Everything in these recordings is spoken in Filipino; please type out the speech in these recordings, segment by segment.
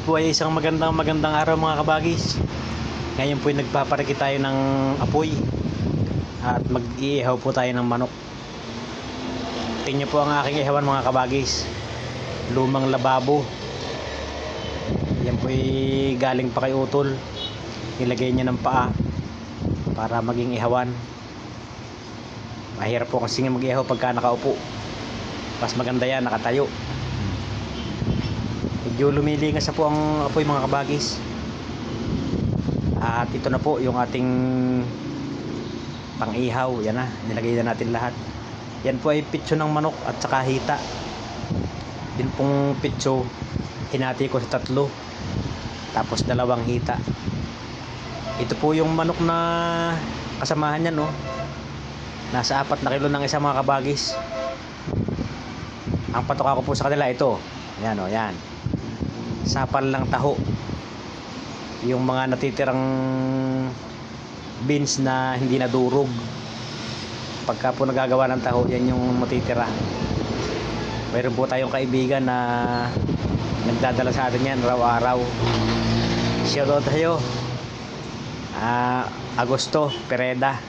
Ngayon po ay isang magandang araw mga kabagis. Ngayon po ay nagpapariki tayo ng apoy at mag-iihaw po tayo ng manok. Tingnan po ang aking ihawan mga kabagis. Lumang lababo. Yan po ay galing pa kay Utol. Nilagay niya ng paa para maging ihawan. Mahirap po kasi mag-ihaw pagka nakaupo. Mas maganda yan nakatayo. Medyo lumilingas na po ang apoy mga kabagis. At ito na po yung ating pang-ihaw. Yan na, nilagay na natin lahat. Yan po ay pitso ng manok at saka hita. Din pong pitso hinati ko sa 3, tapos 2 hita. Ito po yung manok na kasamahan niya, no? Nasa 4 na kilo ng isa mga kabagis. Ang patok ako po sa kanila ito. Yan o, yan. Sapal lang taho. Yung mga natitirang beans na hindi nadurog, pagka po nagagawa ng taho, yan yung matitira. Mayroon po tayong kaibigan na nagdadala sa atin yan araw-araw. Shoutout tayo, Agosto Pereda.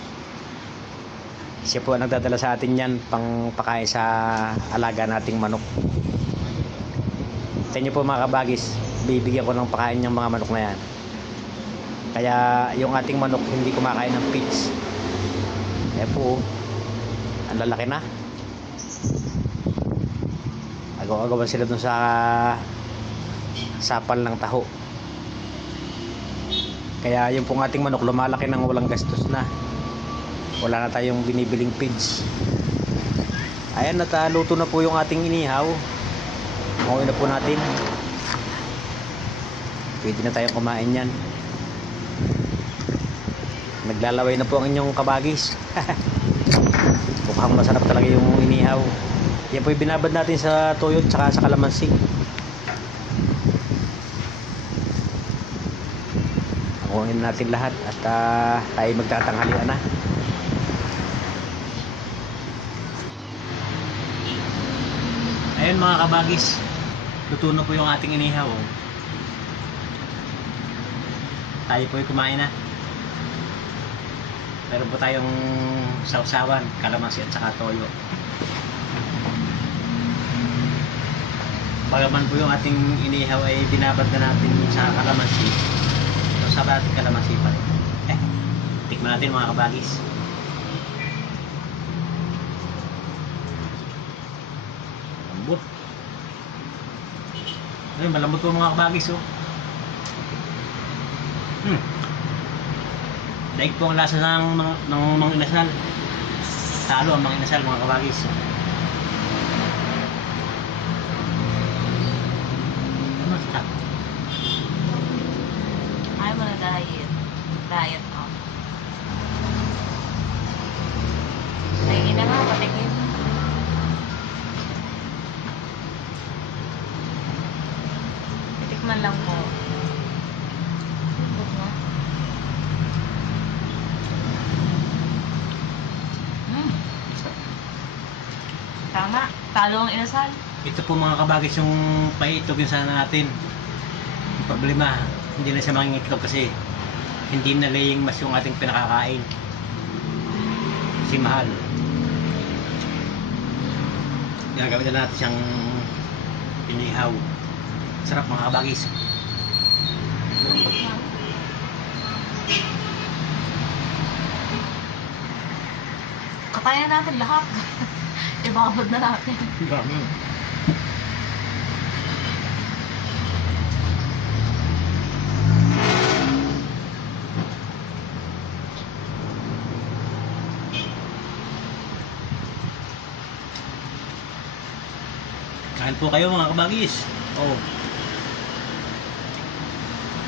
Siya po nagdadala sa atin yan pang pakain sa alaga nating manok. Sa inyo po mga kabagis, bibigyan ko ng pakain yung mga manok na yan. Kaya yung ating manok hindi kumakain ng feeds. Eh po, ang lalaki na. Agaw-agawan sila dun sa sapal ng taho. Kaya yung pong ating manok lumalaki ng walang gastos na. Wala na tayong binibiling feeds. Ayan, nataluto na po yung ating inihaw. Mauwi na po natin. Pwede na tayong kumain yan. Naglalaway na po ang inyong kabagis. Mukhang masarap talaga yung inihaw. Yan po yung binabad natin sa toyo tsaka sa kalamansi. Kunin natin lahat at tayo magtatanghalian na. Ayun mga kabagis, luto na po yung ating inihaw. Tayo po ay kumain na. Meron po tayong sausawan, kalamansi at saka toyo. Bagaman po yung ating inihaw ay binabad na natin sa kalamansi, sausawan natin kalamansi pa rin. Tikman natin mga kabagis. Malambot. Ay, malambot po mga kabagis, oh. Daig po ang lasa ng mga inasal. Talo ang mga inasal mga kabagis. Masarap. Ayaw mo na diet oh. Tingin na nga, patingin. Titikman lang po. Tama, talo ang inasal. Ito po mga kabagis yung paitlog yung sana natin. Yung problema, hindi na siya mangingitlog kasi hindi na laying mas yung ating pinakakain. Kasi mahal. Gagawin na natin siyang inihaw. Sarap mga kabagis. Katayan natin lahat. Ibabad na natin. Kain po kayo mga kabagis. Oh.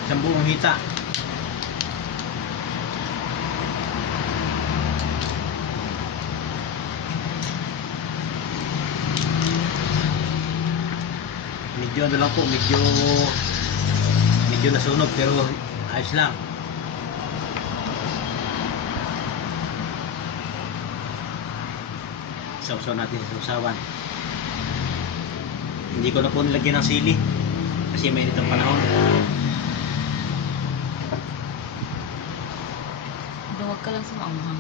Isang buong hita. Medyo ano lang po, medyo nasunog pero ayos lang. Sausaw natin sa sausawan. Hindi ko na po nilagyan ng sili. Kasi may itong panahon. Duwag ka lang sa maanghang.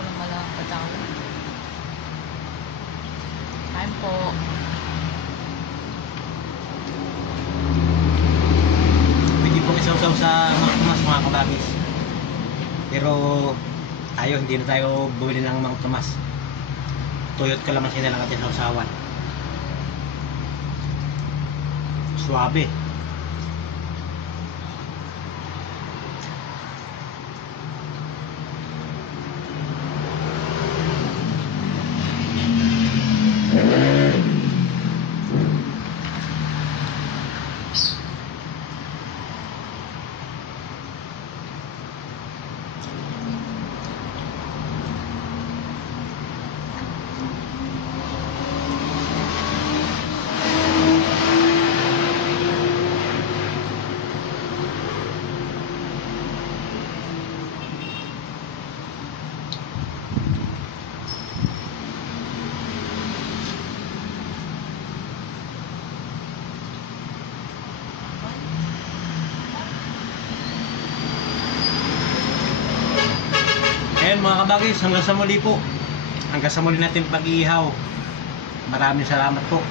Walang malawang patawin. Kain po. Pwede po isaw-saw sa mga tumas mga kabagis. Pero tayo, hindi na tayo bumili ng mga tumas. Tuyot ka lang sila lang atin sa usawan. Suabe. Ayan mga kabagis, hanggang sa muli po. Hanggang sa muli natin pag-iihaw. Maraming salamat po.